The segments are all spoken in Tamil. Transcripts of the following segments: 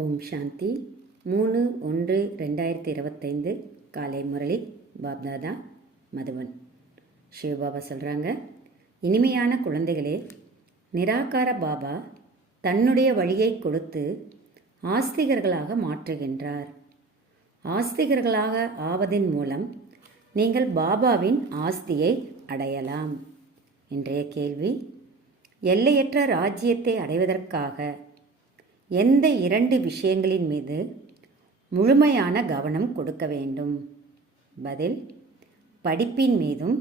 ஓம் சாந்தி 3/1/2025 காலை முரளி பாப்தாதா மதுவன். சிவபாபா சொல்கிறாங்க, இனிமையான குழந்தைகளே, நிராகார பாபா தன்னுடைய வழியை கொடுத்து ஆஸ்திகர்களாக மாற்றுகின்றார். ஆஸ்திகர்களாக ஆவதின் மூலம் நீங்கள் பாபாவின் ஆஸ்தியை அடையலாம். இன்றைய கேள்வி, எல்லையற்ற ராஜ்யத்தை அடைவதற்காக எந்த 2 விஷயங்களின் மீது முழுமையான கவனம் கொடுக்க வேண்டும்? பதில், படிப்பின் மீதும்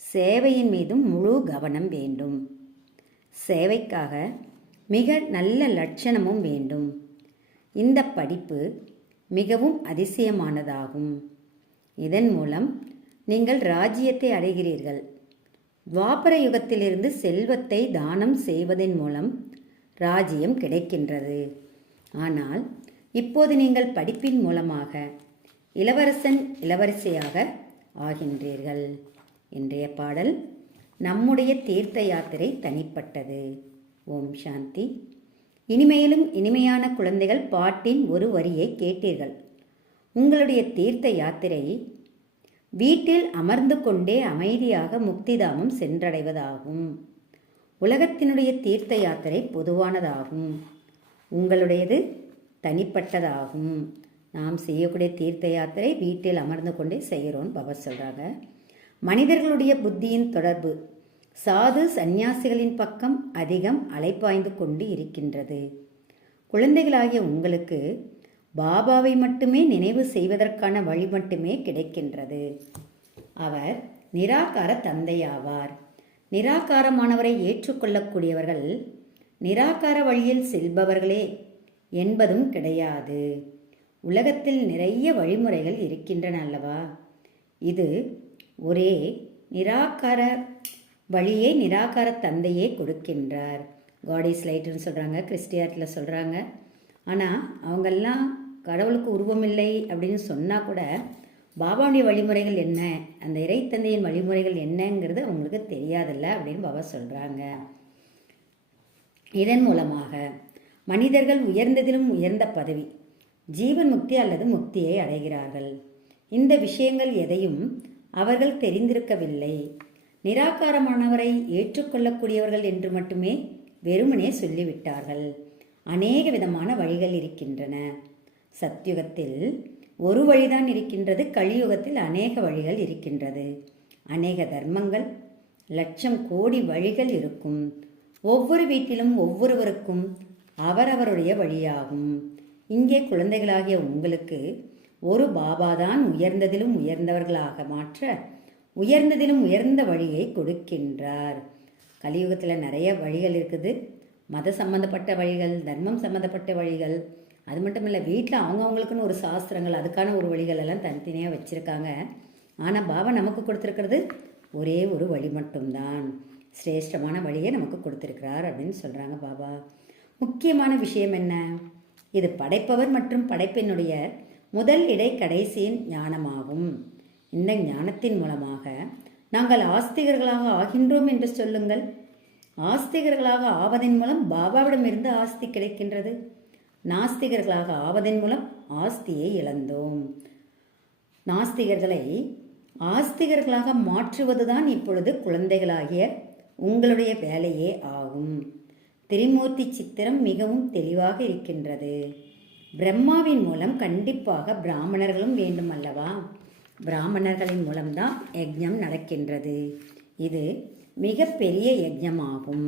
சேவையின் மீதும் முழு கவனம் வேண்டும். சேவைக்காக மிக நல்ல லட்சணமும் வேண்டும். இந்த படிப்பு மிகவும் அதிசயமானதாகும். இதன் மூலம் நீங்கள் ராஜ்யத்தை அடைகிறீர்கள். துவாபர யுகத்திலிருந்து செல்வத்தை தானம் செய்வதன் மூலம் ராஜ்யம் கிடைக்கின்றது. ஆனால் இப்போது நீங்கள் படிப்பின் மூலமாக இளவரசன் இளவரசியாக ஆகின்றீர்கள். இன்றைய பாடல், நம்முடைய தீர்த்த யாத்திரை தனிப்பட்டது. ஓம் சாந்தி. இனிமையிலும் இனிமையான குழந்தைகள், பாட்டின் ஒரு வரியை கேட்டீர்கள். உங்களுடைய தீர்த்த யாத்திரை வீட்டில் அமர்ந்து கொண்டே அமைதியாக முக்திதாமம் சென்றடைவதாகும். உலகத்தினுடைய தீர்த்த யாத்திரை பொதுவானதாகும், உங்களுடையது தனிப்பட்டதாகும். நாம் செய்யக்கூடிய தீர்த்த யாத்திரை வீட்டில் அமர்ந்து கொண்டே செய்கிறோன்னு பாபா சொல்கிறாங்க. மனிதர்களுடைய புத்தியின் தொடர்பு சாது சந்நியாசிகளின் பக்கம் அதிகம் அலைப்பாய்ந்து கொண்டு இருக்கின்றது. குழந்தைகளாகிய உங்களுக்கு பாபாவை மட்டுமே நினைவு செய்வதற்கான வழி மட்டுமே கிடைக்கின்றது. அவர் நிராகார தந்தையாவார். நிராகாரமானவரை ஏற்றுக்கொள்ளக்கூடியவர்கள் நிராகார வழியில் செல்பவர்களே என்பதும் கிடையாது. உலகத்தில் நிறைய வழிமுறைகள் இருக்கின்றன அல்லவா? இது ஒரே நிராகார வழியை நிராகார தந்தையே கொடுக்கின்றார். காட் இஸ் லைட்டுன்னு சொல்கிறாங்க, கிறிஸ்டியானிட்டியில் சொல்கிறாங்க. ஆனால் அவங்கெல்லாம் கடவுளுக்கு உருவமில்லை அப்படின்னு சொன்னால் கூட பாபாவுடைய வழிமுறைகள் என்ன, அந்த இறைத்தந்தையின் வழிமுறைகள் என்னங்கிறது அவங்களுக்கு தெரியாதில்ல அப்படின்னு பாபா சொல்கிறாங்க. இதன் மூலமாக மனிதர்கள் உயர்ந்ததிலும் உயர்ந்த பதவி, ஜீவன் முக்தி அல்லது முக்தியை அடைகிறார்கள். இந்த விஷயங்கள் எதையும் அவர்கள் தெரிந்திருக்கவில்லை. நிராகாரமானவரை ஏற்றுக்கொள்ளக்கூடியவர்கள் என்று மட்டுமே வெறுமனே சொல்லிவிட்டார்கள். அநேக விதமான வழிகள் இருக்கின்றன. சத்யுகத்தில் ஒரு வழிதான் இருக்கின்றது, கலியுகத்தில் அநேக வழிகள் இருக்கின்றது. அநேக தர்மங்கள், லட்சம் கோடி வழிகள் இருக்கும். ஒவ்வொரு வீட்டிலும் ஒவ்வொருவருக்கும் அவரவருடைய வழியாகும். இங்கே குழந்தைகளாகிய உங்களுக்கு ஒரு பாபாதான் உயர்ந்ததிலும் உயர்ந்தவர்களாக மாற்ற உயர்ந்ததிலும் உயர்ந்த வழியை கொடுக்கின்றார். கலியுகத்தில் நிறைய வழிகள் இருக்குது. மத சம்பந்தப்பட்ட வழிகள், தர்மம் சம்பந்தப்பட்ட வழிகள், அது மட்டும் இல்லை, வீட்டில் அவங்கவுங்களுக்குன்னு ஒரு சாஸ்திரங்கள், அதுக்கான ஒரு வழிகள் எல்லாம் தனித்தனியாக வச்சுருக்காங்க. ஆனால் பாபா நமக்கு கொடுத்துருக்கிறது ஒரே ஒரு வழி மட்டும்தான், சிரேஷ்டமான வழியை நமக்கு கொடுத்துருக்கிறார் அப்படின்னு சொல்கிறாங்க பாபா. முக்கியமான விஷயம் என்ன? இது படைப்பவர் மற்றும் படைப்பினுடைய முதல் இடை கடைசியின் ஞானமாகும். இந்த ஞானத்தின் மூலமாக நாங்கள் ஆஸ்திகர்களாக ஆகின்றோம் என்று சொல்லுங்கள். ஆஸ்திகர்களாக ஆவதன் மூலம் பாபாவிடமிருந்து ஆஸ்தி கிடைக்கின்றது. நாஸ்திகர்களாக ஆவதன் மூலம் ஆஸ்தியை இழந்தோம். நாஸ்திகர்களை ஆஸ்திகர்களாக மாற்றுவதுதான் இப்பொழுது குழந்தைகளாகிய உங்களுடைய வேலையே ஆகும். திரிமூர்த்தி சித்திரம் மிகவும் தெளிவாக இருக்கின்றது. பிரம்மாவின் மூலம் கண்டிப்பாக பிராமணர்களும் வேண்டும் அல்லவா? பிராமணர்களின் மூலம்தான் யஜ்ஞம் நடக்கின்றது. இது மிக பெரிய யஜ்ஞமாகும்.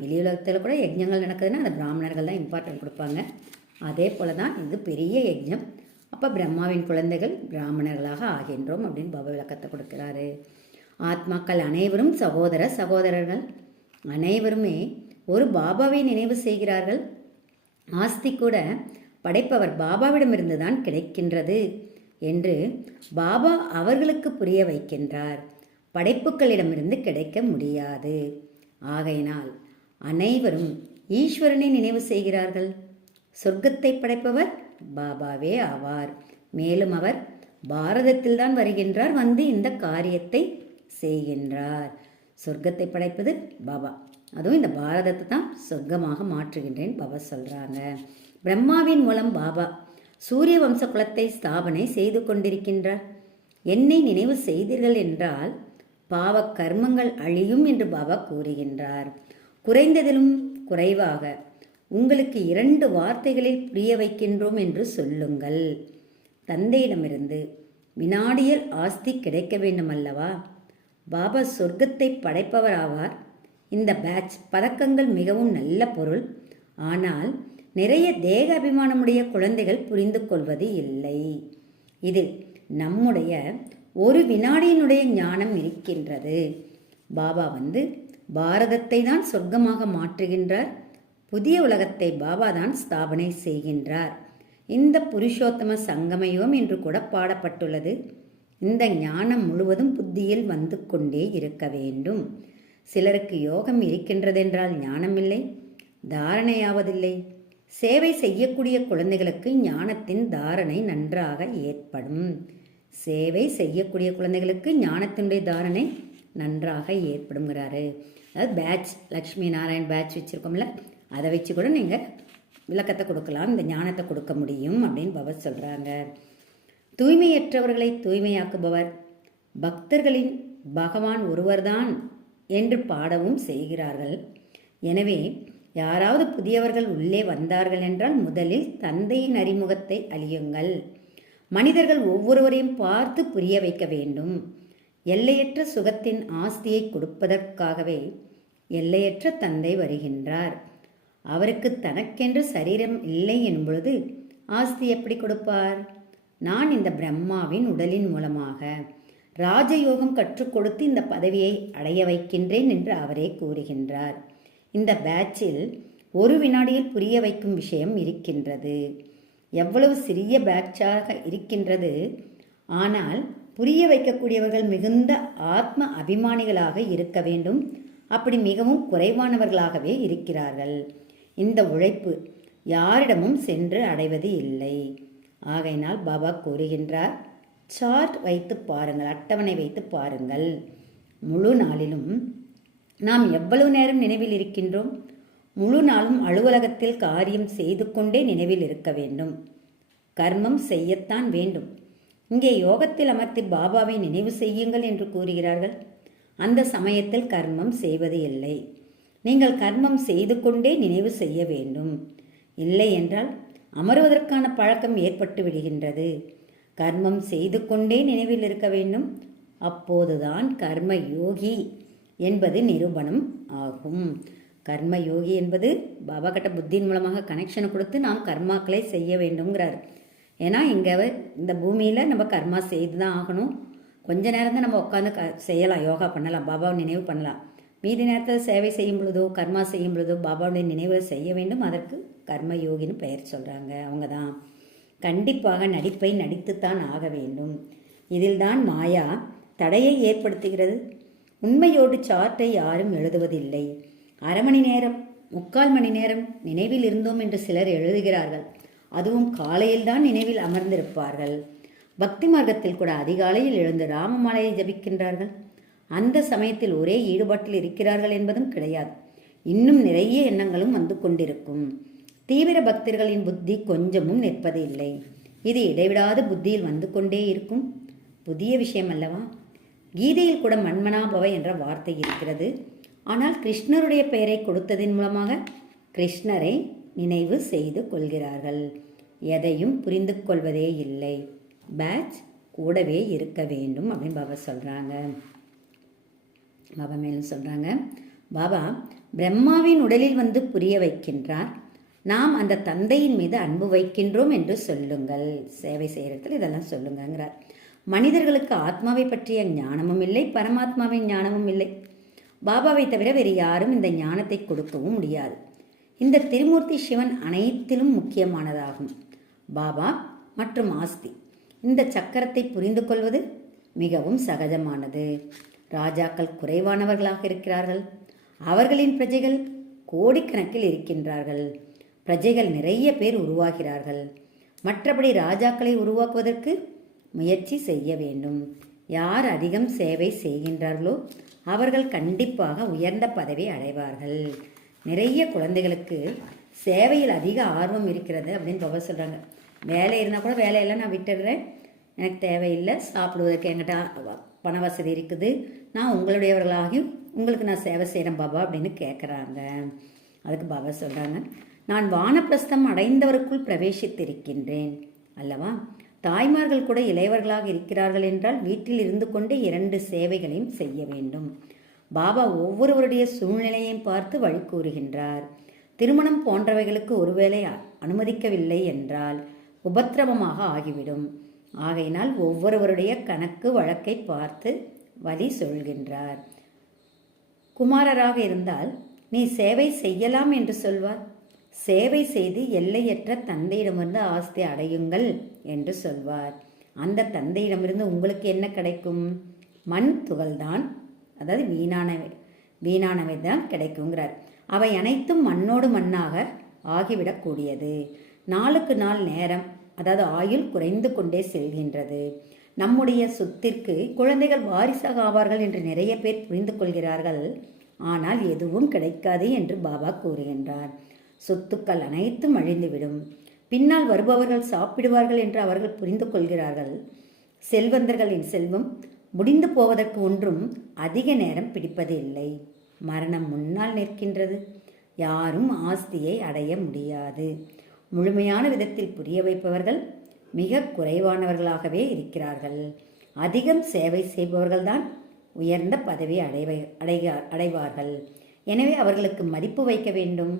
வெளியுலகத்தில் கூட யஜ்ஞங்கள் நடக்குதுன்னா அந்த பிராமணர்கள் தான் இம்பார்ட்டன்ட் கொடுப்பாங்க. அதே போல தான் இது பெரிய யஜ்ஞம். அப்போ பிரம்மாவின் குழந்தைகள் பிராமணர்களாக ஆகின்றோம் அப்படின்னு பாபா விளக்கத்தை கொடுக்கிறாரு. ஆத்மாக்கள் அனைவரும் சகோதர சகோதரர்கள். அனைவருமே ஒரு பாபாவை நினைவு செய்கிறார்கள். ஆஸ்தி கூட படைப்பவர் பாபாவிடமிருந்து தான் கிடைக்கின்றது என்று பாபா அவர்களுக்கு புரிய வைக்கின்றார். படைப்புகளிடமிருந்து கிடைக்க முடியாது. ஆகையினால் அனைவரும் ஈஸ்வரனை நினைவு செய்கிறார்கள். சொர்க்கத்தை படைப்பவர் பாபாவே ஆவார். மேலும் அவர் பாரதத்தில் தான் வருகின்றார், வந்து இந்த காரியத்தை செய்கின்றார். சொர்க்கத்தை படைப்பது பாபா, அதுவும் இந்த பாரதத்தை தான் சொர்க்கமாக மாற்றுகின்றேன் பாபா சொல்கிறாங்க. பிரம்மாவின் மூலம் பாபா சூரிய வம்ச குலத்தை ஸ்தாபனை செய்து கொண்டிருக்கின்றார். என்னை நினைவு செய்தீர்கள் என்றால் பாவ கர்மங்கள் அழியும் என்று பாபா கூறுகின்றார். குறைந்ததிலும் குறைவாக உங்களுக்கு 2 வார்த்தைகளில் புரிய வைக்கின்றோம் என்று சொல்லுங்கள். தந்தையிடமிருந்து வினாடியில் ஆஸ்தி கிடைக்க வேண்டும் அல்லவா? பாபா சொர்க்கத்தை படைப்பவராவார். இந்த பேட்ச் பதக்கங்கள் மிகவும் நல்ல பொருள். ஆனால் நிறைய தேக அபிமானமுடைய குழந்தைகள் புரிந்து கொள்வது இல்லை. இதில் நம்முடைய ஒரு வினாடியினுடைய ஞானம் இருக்கின்றது. பாபா பாரதத்தை தான் சொர்க்கமாக மாற்றுகின்றார். புதிய உலகத்தை பாபா தான் ஸ்தாபனை செய்கின்றார். இந்த புருஷோத்தம சங்கமயோம் என்று கூட பாடப்பட்டுள்ளது. இந்த ஞானம் முழுவதும் புத்தியில் வந்து கொண்டே இருக்க வேண்டும். சிலருக்கு யோகம் இருக்கின்றதென்றால் ஞானம் இல்லை, தாரணையாவதில்லை. சேவை செய்யக்கூடிய குழந்தைகளுக்கு ஞானத்தின் தாரணை நன்றாக ஏற்படும். சேவை செய்யக்கூடிய குழந்தைகளுக்கு ஞானத்தினுடைய தாரணை நன்றாக ஏற்படுங்கிறாரு. அதாவது பேட்ச், லக்ஷ்மி நாராயண் பேட்ச் வச்சுருக்கோம்ல, அதை வச்சு கூட நீங்கள் விளக்கத்தை கொடுக்கலாம், இந்த ஞானத்தை கொடுக்க முடியும் அப்படின்னு பாபா சொல்கிறாங்க. தூய்மையற்றவர்களை தூய்மையாக்குபவர் பக்தர்களின் பகவான் ஒருவர்தான் என்று பாடவும் செய்கிறார்கள். எனவே யாராவது புதியவர்கள் உள்ளே வந்தார்கள் என்றால் முதலில் தந்தையின் அறிமுகத்தை அழியுங்கள். மனிதர்கள் ஒவ்வொருவரையும் பார்த்து புரிய வைக்க வேண்டும். எல்லையற்ற சுகத்தின் ஆஸ்தியை கொடுப்பதற்காகவே எல்லையற்ற தந்தை வருகின்றார். அவருக்கு தனக்கென்று சரீரம் இல்லை என்பொழுது ஆஸ்தி எப்படி கொடுப்பார்? நான் இந்த பிரம்மாவின் உடலின் மூலமாக ராஜயோகம் கற்றுக் கொடுத்து இந்த பதவியை அடைய வைக்கின்றேன் என்று அவரே கூறுகின்றார். இந்த பேட்சில் ஒரு வினாடியில் புரிய வைக்கும் விஷயம் இருக்கின்றது. எவ்வளவு சிறிய பேட்சாக இருக்கின்றது. ஆனால் புரிய வைக்கக்கூடியவர்கள் மிகுந்த ஆத்ம அபிமானிகளாக இருக்க வேண்டும். அப்படி மிகவும் குறைவானவர்களாகவே இருக்கிறார்கள். இந்த உழைப்பு யாரிடமும் சென்று அடைவது இல்லை. ஆகையினால் பாபா கூறுகின்றார், சார்ட் வைத்து பாருங்கள், அட்டவணை வைத்து பாருங்கள். முழு நாளிலும் நாம் எவ்வளவு நேரம் நினைவில் இருக்கின்றோம்? முழு நாளும் அலுவலகத்தில் காரியம் செய்து கொண்டே நினைவில் இருக்க வேண்டும். கர்மம் செய்யத்தான் வேண்டும். இங்கே யோகத்தில் அமர்த்தி பாபாவை நினைவு செய்யுங்கள் என்று கூறுகிறார்கள். அந்த சமயத்தில் கர்மம் செய்வது இல்லை. நீங்கள் கர்மம் செய்து கொண்டே நினைவு செய்ய வேண்டும். இல்லை என்றால் அமருவதற்கான பழக்கம் ஏற்பட்டு விடுகின்றது. கர்மம் செய்து கொண்டே நினைவில் இருக்க வேண்டும். அப்போதுதான் கர்ம யோகி என்பது நிரூபணம் ஆகும். கர்ம யோகி என்பது பாபா கிட்ட புத்தியின் மூலமாக கனெக்ஷனை கொடுத்து நாம் கர்மாக்களை செய்ய வேண்டும்ங்கிறார். ஏன்னா இங்கே இந்த பூமியில் நம்ம கர்மா செய்து தான் ஆகணும். கொஞ்ச நேரம் தான் நம்ம உட்காந்து செய்யலாம், யோகா பண்ணலாம், பாபாவை நினைவு பண்ணலாம். மீதி நேரத்தில் சேவை செய்யும் பொழுதோ கர்மா செய்யும் பொழுதோ பாபாவுடைய நினைவை செய்ய வேண்டும். அதற்கு கர்ம யோகின்னு பெயர் சொல்கிறாங்க. அவங்க தான் கண்டிப்பாக நடிப்பை நடித்துத்தான் ஆக வேண்டும். இதில்தான் மாயா தடையை ஏற்படுத்துகிறது. உண்மையோடு சார்ட்டை யாரும் எழுதுவதில்லை. அரை மணி நேரம் 3/4 மணி நேரம் நினைவில் இருந்தோம் என்று சிலர் எழுதுகிறார்கள். அதுவும் காலையில்தான் நினைவில் அமர்ந்திருப்பார்கள். பக்தி மார்க்கத்தில் கூட அதிகாலையில் எழுந்து ராமமாலையை ஜபிக்கின்றார்கள். அந்த சமயத்தில் ஒரே ஈடுபாட்டில் இருக்கிறார்கள் என்பதும் கிடையாது. இன்னும் நிறைய எண்ணங்களும் வந்து கொண்டிருக்கும். தீவிர பக்தர்களின் புத்தி கொஞ்சமும் நிற்பது இல்லை. இது இடைவிடாத புத்தியில் வந்து கொண்டே இருக்கும். புதிய விஷயம் அல்லவா? கீதையில் கூட மன்மனாபவ என்ற வார்த்தை இருக்கிறது. ஆனால் கிருஷ்ணருடைய பெயரை கொடுத்ததின் மூலமாக கிருஷ்ணரை நினைவு செய்து கொள்கிறார்கள். எதையும் புரிந்து கொள்வதே இல்லை. பேட்ச் கூடவே இருக்க வேண்டும் அப்படின்னு பாபா சொல்கிறாங்க. பாபா மேலும் சொல்கிறாங்க, பாபா பிரம்மாவின் உடலில் வந்து புரிய வைக்கின்றார். நாம் அந்த தந்தையின் மீது அன்பு வைக்கின்றோம் என்று சொல்லுங்கள். சேவை செய்கிறதுல இதெல்லாம் சொல்லுங்கிறார். மனிதர்களுக்கு ஆத்மாவை பற்றிய ஞானமும் இல்லை, பரமாத்மாவின் ஞானமும் இல்லை. பாபாவை தவிர வேறு யாரும் இந்த ஞானத்தை கொடுக்கவும் முடியாது. இந்த திருமூர்த்தி சிவன் அனைத்திலும் முக்கியமானதாகும். பாபா மற்றும் ஆஸ்தி, இந்த சக்கரத்தை புரிந்து கொள்வது மிகவும் சகஜமானது. ராஜாக்கள் குறைவானவர்களாக இருக்கிறார்கள். அவர்களின் பிரஜைகள் கோடிக்கணக்கில் இருக்கின்றார்கள். பிரஜைகள் நிறைய பேர் உருவாகிறார்கள். மற்றபடி ராஜாக்களை உருவாக்குவதற்கு முயற்சி செய்ய வேண்டும். யார் அதிகம் சேவை செய்கின்றார்களோ அவர்கள் கண்டிப்பாக உயர்ந்த பதவி அடைவார்கள். நிறைய குழந்தைகளுக்கு சேவையில் அதிக ஆர்வம் இருக்கிறது அப்படின்னு பாபா சொல்கிறாங்க. வேலை இருந்தால் கூட வேலையெல்லாம் நான் விட்டுடுறேன், எனக்கு தேவையில்லை, சாப்பிடுவதற்கு என்கிட்ட பண வசதி இருக்குது, நான் உங்களுடையவர்களாகியும் உங்களுக்கு நான் சேவை செய்கிறேன் பாபா அப்படின்னு கேட்குறாங்க. அதுக்கு பாபா சொல்கிறாங்க, நான் வானப்பிரஸ்தம் அடைந்தவருக்குள் பிரவேசித்திருக்கின்றேன் அல்லவா. தாய்மார்கள் கூட இளையவர்களாக இருக்கிறார்கள் என்றால் வீட்டில் இருந்து கொண்டே 2 சேவைகளையும் செய்ய வேண்டும். பாபா ஒவ்வொருவருடைய சூழ்நிலையையும் பார்த்து வழி கூறுகின்றார். திருமணம் போன்றவைகளுக்கு ஒருவேளை அனுமதிக்கவில்லை என்றால் உபத்திரவமாக ஆகிவிடும். ஆகையினால் ஒவ்வொருவருடைய கணக்கு வழக்கை பார்த்து வழி சொல்கின்றார். குமாரராக இருந்தால் நீ சேவை செய்யலாம் என்று சொல்வார். சேவை செய்து எல்லையற்ற தந்தையிடமிருந்து ஆஸ்தி அடையுங்கள் என்று சொல்வார். அந்த தந்தையிடமிருந்து உங்களுக்கு என்ன கிடைக்கும்? மண் துகள்தான், அதாவது வீணானவை தான் கிடைக்குங்கிறார். அவை அனைத்தும் மண்ணோடு மண்ணாக ஆகிவிடக்கூடியது. நாளுக்கு நாள் நேரம், அதாவது ஆயுள் குறைந்து கொண்டே செல்கின்றது. நம்முடைய சொத்திற்கு குழந்தைகள் வாரிசாக ஆவார்கள் என்று நிறைய பேர் புரிந்து கொள்கிறார்கள். ஆனால் எதுவும் கிடைக்காது என்று பாபா கூறுகின்றார். சொத்துக்கள் அனைத்தும் அழிந்துவிடும், பின்னால் வருபவர்கள் சாப்பிடுவார்கள் என்று அவர்கள் புரிந்து கொள்கிறார்கள். செல்வந்தர்களின் செல்வம் முடிந்து போவதற்கு ஒன்றும் அதிக நேரம் பிடிப்பது இல்லை. மரணம் முன்னால் நிற்கின்றது. யாரும் ஆஸ்தியை அடைய முடியாது. முழுமையான விதத்தில் புரிய வைப்பவர்கள் மிக குறைவானவர்களாகவே இருக்கிறார்கள். அதிகம் சேவை செய்பவர்கள்தான் உயர்ந்த பதவி அடைவார்கள். எனவே அவர்களுக்கு மதிப்பு வைக்க வேண்டும்.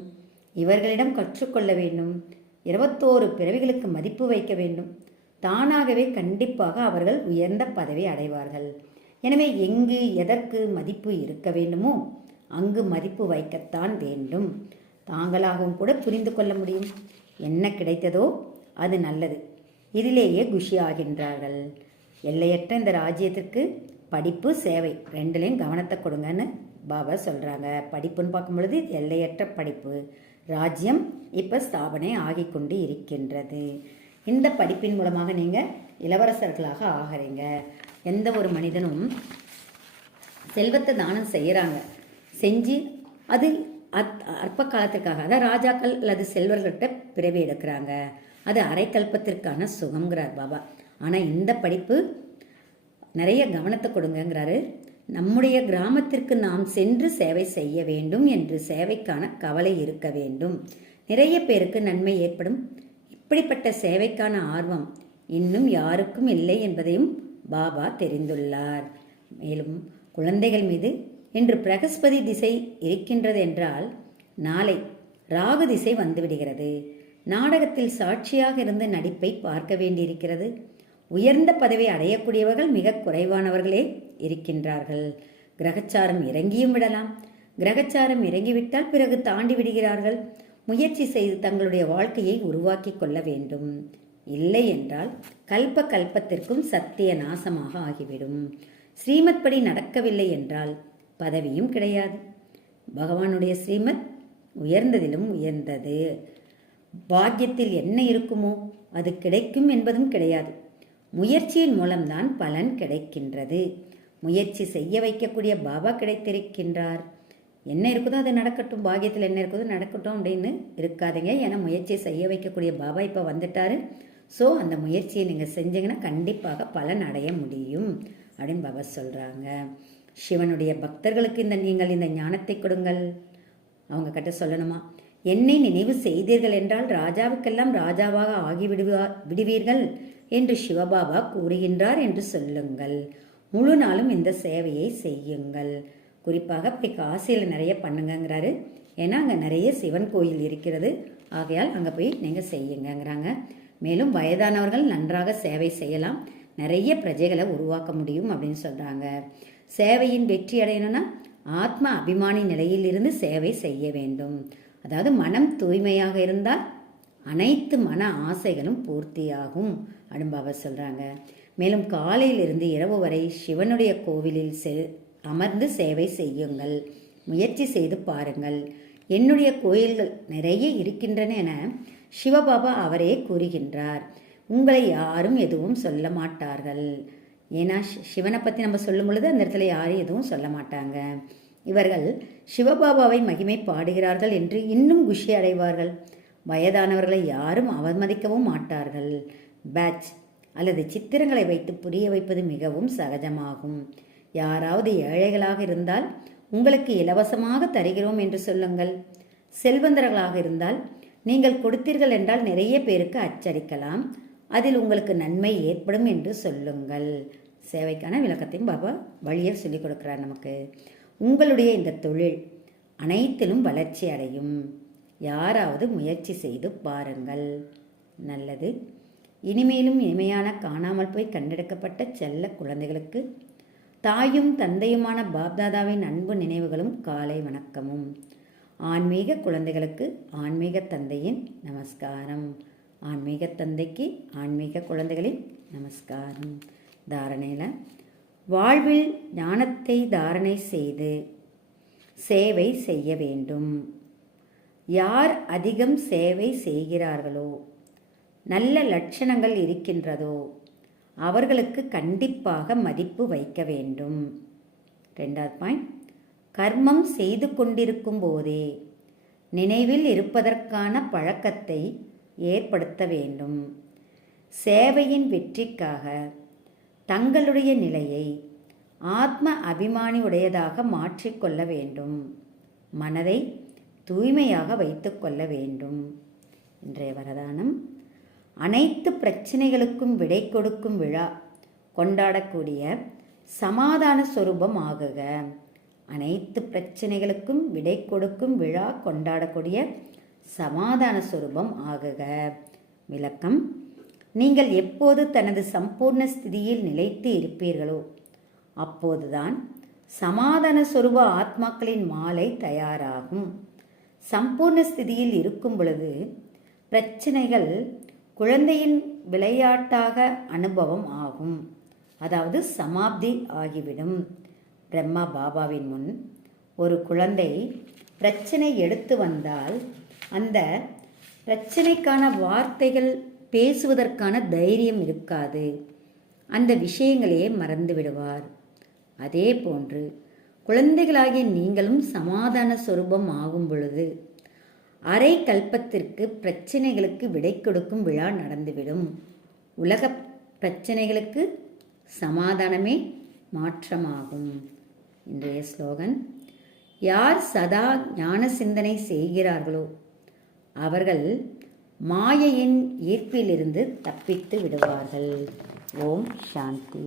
இவர்களிடம் கற்றுக்கொள்ள வேண்டும். 21 பிறவிகளுக்கு மதிப்பு வைக்க வேண்டும். தானாகவே கண்டிப்பாக அவர்கள் உயர்ந்த பதவி அடைவார்கள். எனவே எங்கு எதற்கு மதிப்பு இருக்க வேண்டுமோ அங்கு மதிப்பு வைக்கத்தான் வேண்டும். தாங்களாகவும் கூட புரிந்து கொள்ள முடியும். என்ன கிடைத்ததோ அது நல்லது, இதிலேயே குஷி ஆகின்றார்கள். எல்லையற்ற இந்த ராஜ்யத்திற்கு படிப்பு சேவை 2லையும் கவனத்தை கொடுங்கன்னு பாபா சொல்கிறாங்க. படிப்புன்னு பார்க்கும் பொழுது எல்லையற்ற படிப்பு. ராஜ்யம் இப்போ ஸ்தாபனை ஆகி கொண்டு இருக்கின்றது. இந்த படிப்பின் மூலமாக நீங்கள் இளவரசர்களாக ஆகிறீங்க. எந்த ஒரு மனிதனும் செல்வத்தை தானம் செய்கிறாங்க, செஞ்சு அது அற்ப காலத்திற்காக, அதாவது ராஜாக்கள் அல்லது செல்வர்கள்ட்ட பிறவி எடுக்கிறாங்க. அது அரைக்கல்பத்திற்கான சுகம்ங்கிறார் பாபா. ஆனால் இந்த படிப்பு நிறைய கவனத்தை கொடுங்கங்கிறாரு. நம்முடைய கிராமத்திற்கு நாம் சென்று சேவை செய்ய வேண்டும் என்று சேவைக்கான கவலை இருக்க வேண்டும். நிறைய பேருக்கு நன்மை ஏற்படும். இப்படிப்பட்ட சேவைக்கான ஆர்வம் இன்னும் யாருக்கும் இல்லை என்பதையும் பாபா தெரிந்துள்ளார். மேலும் குழந்தைகள் மீது இன்று பிரகஸ்பதி திசை இருக்கின்றது என்றால் நாளை ராகு திசை வந்துவிடுகிறது. நாடகத்தில் சாட்சியாக இருந்து நடிப்பை பார்க்க வேண்டியிருக்கிறது. உயர்ந்த பதவி அடையக்கூடியவர்கள் மிக குறைவானவர்களே இருக்கின்றார்கள். கிரகச்சாரம் இறங்கியும் விடலாம். கிரகச்சாரம் இறங்கிவிட்டால் பிறகு தாண்டி விடுகிறார்கள். முயற்சி செய்து தங்களுடைய வாழ்க்கையை உருவாக்கி கொள்ள வேண்டும். இல்லை என்றால் கல்பத்திற்கும் சத்திய நாசமாக ஆகிவிடும். ஸ்ரீமத் படி நடக்கவில்லை என்றால் பதவியும் கிடையாது. பகவானுடைய ஸ்ரீமத் உயர்ந்ததிலும் உயர்ந்தது. பாக்கியத்தில் என்ன இருக்குமோ அது கிடைக்கும் என்பதும் கிடையாது. முயற்சியின் மூலம்தான் பலன் கிடைக்கின்றது. முயற்சி செய்ய வைக்கக்கூடிய பாபா கிடைத்திருக்கின்றார். என்ன இருக்குதோ அது நடக்கட்டும், பாக்கியத்தில் என்ன இருக்குதோ நடக்கட்டும் அப்படின்னு இருக்காதுங்க. ஏன்னா முயற்சியை செய்ய வைக்கக்கூடிய பாபா இப்போ வந்துட்டாரு. ஸோ அந்த முயற்சியை நீங்கள் செஞ்சீங்கன்னா கண்டிப்பாக பலன் அடைய முடியும் அப்படின்னு பாபா சொல்கிறாங்க. சிவனுடைய பக்தர்களுக்கு நீங்கள் இந்த ஞானத்தை கொடுங்கள். அவங்க கிட்ட சொல்லணுமா, என்னை நினைவு செய்தீர்கள் என்றால் ராஜாவுக்கெல்லாம் ராஜாவாக விடுவீர்கள் என்று சிவபாபா கூறுகின்றார் என்று சொல்லுங்கள். முழு நாளும் இந்த சேவையை செய்யுங்கள். குறிப்பாக இப்படி காசியில் நிறைய பண்ணுங்கிறாரு. ஏன்னா அங்கே நிறைய சிவன் கோயில் இருக்கிறது. ஆகையால் அங்கே போய் நீங்கள் செய்யுங்கிறாங்க. மேலும் வயதானவர்கள் நன்றாக சேவை செய்யலாம், நிறைய பிரஜைகளை உருவாக்க முடியும் அப்படின்னு சொல்கிறாங்க. சேவையின் வெற்றி அடையணும்னா ஆத்ம அபிமானி நிலையில் இருந்து சேவை செய்ய வேண்டும். அதாவது மனம் தூய்மையாக இருந்தால் அனைத்து மன ஆசைகளும் பூர்த்தியாகும் அப்படின்னு பாபா சொல்கிறாங்க. மேலும் காலையிலிருந்து இரவு வரை சிவனுடைய கோவிலில் அமர்ந்து சேவை செய்யுங்கள். முயற்சி செய்து பாருங்கள். என்னுடைய கோயில்கள் நிறைய இருக்கின்றன என சிவபாபா அவரே கூறுகின்றார். உங்களை யாரும் எதுவும் சொல்ல மாட்டார்கள். ஏன்னா சிவனை பற்றி நம்ம சொல்லும் பொழுது அந்த இடத்துல யாரும் எதுவும் சொல்ல மாட்டாங்க. இவர்கள் சிவபாபாவை மகிமை பாடுகிறார்கள் என்று இன்னும் குஷி அடைவார்கள். வயதானவர்களை யாரும் அவமதிக்கவும் மாட்டார்கள். பேட்ச் அல்லது சித்திரங்களை வைத்து புரிய வைப்பது மிகவும் சகஜமாகும். யாராவது ஏழைகளாக இருந்தால் உங்களுக்கு இலவசமாக தருகிறோம் என்று சொல்லுங்கள். செல்வந்தர்களாக இருந்தால் நீங்கள் கொடுத்தீர்கள் என்றால் நிறைய பேருக்கு அச்சடிக்கலாம், அதில் உங்களுக்கு நன்மை ஏற்படும் என்று சொல்லுங்கள். சேவைக்கான விளக்கத்தையும் பாபா வழியை சொல்லிக் கொடுக்குறார் நமக்கு. உங்களுடைய இந்த தொழில் அனைத்திலும் வளர்ச்சி அடையும். யாராவது முயற்சி செய்து பாருங்கள். நல்லது. இனிமேலும் இனிமையான காணாமல் போய் கண்டெடுக்கப்பட்ட செல்ல குழந்தைகளுக்கு தாயும் தந்தையுமான பாப்தாதாவின் அன்பு நினைவுகளும் காலை வணக்கமும். ஆன்மீக குழந்தைகளுக்கு ஆன்மீக தந்தையின் நமஸ்காரம். ஆன்மீக தந்தைக்கு ஆன்மீக குழந்தைகளின் நமஸ்காரம். தாரணையில் வாழ்வில் ஞானத்தை தாரணை செய்து சேவை செய்ய வேண்டும். யார் அதிகம் சேவை செய்கிறார்களோ, நல்ல லட்சணங்கள் இருக்கின்றதோ அவர்களுக்கு கண்டிப்பாக மதிப்பு வைக்க வேண்டும். 2வது பாயிண்ட், கர்மம் செய்து கொண்டிருக்கும் போதே நினைவில் இருப்பதற்கான பழக்கத்தை ஏற்படுத்த வேண்டும். சேவையின் வெற்றிக்காக தங்களுடைய நிலையை ஆத்ம அபிமானி உடையதாக மாற்றிக்கொள்ள வேண்டும். மனதை தூய்மையாக வைத்து கொள்ள வேண்டும். இன்றைய வரதானம், அனைத்து பிரச்சனைகளுக்கும் விடை கொடுக்கும் விழா கொண்டாடக்கூடிய சமாதான சொரூபம் ஆகுக. அனைத்து பிரச்சனைகளுக்கும் விடை கொடுக்கும் விழா கொண்டாடக்கூடிய சமாதான சொரூபம் ஆகுக. விளக்கம், நீங்கள் எப்போது தனது சம்பூர்ண ஸ்திதியில் நிலைத்து இருப்பீர்களோ அப்போதுதான் சமாதான சொரூப ஆத்மாக்களின் மாலை தயாராகும். சம்பூர்ண ஸ்திதியில் இருக்கும் பொழுது பிரச்சனைகள் குழந்தையின் விளையாட்டாக அனுபவம் ஆகும், அதாவது சமாப்தி ஆகிவிடும். பிரம்மா பாபாவின் முன் ஒரு குழந்தை பிரச்சனை எடுத்து வந்தால் அந்த பிரச்சனைக்கான வார்த்தைகள் பேசுவதற்கான தைரியம் இருக்காது, அந்த விஷயங்களையே மறந்து விடுவார். அதே போன்று குழந்தைகளாகிய நீங்களும் சமாதான சொரூபம் ஆகும் பொழுது அரை கல்பத்திற்கு பிரச்சனைகளுக்கு விடை கொடுக்கும் விழா நடந்துவிடும். உலக பிரச்சனைகளுக்கு சமாதானமே மாற்றமாகும். இன்றைய ஸ்லோகன், யார் சதா ஞான சிந்தனை செய்கிறார்களோ அவர்கள் மாயையின் ஈர்ப்பிலிருந்து தப்பித்து விடுவார்கள். ஓம் சாந்தி.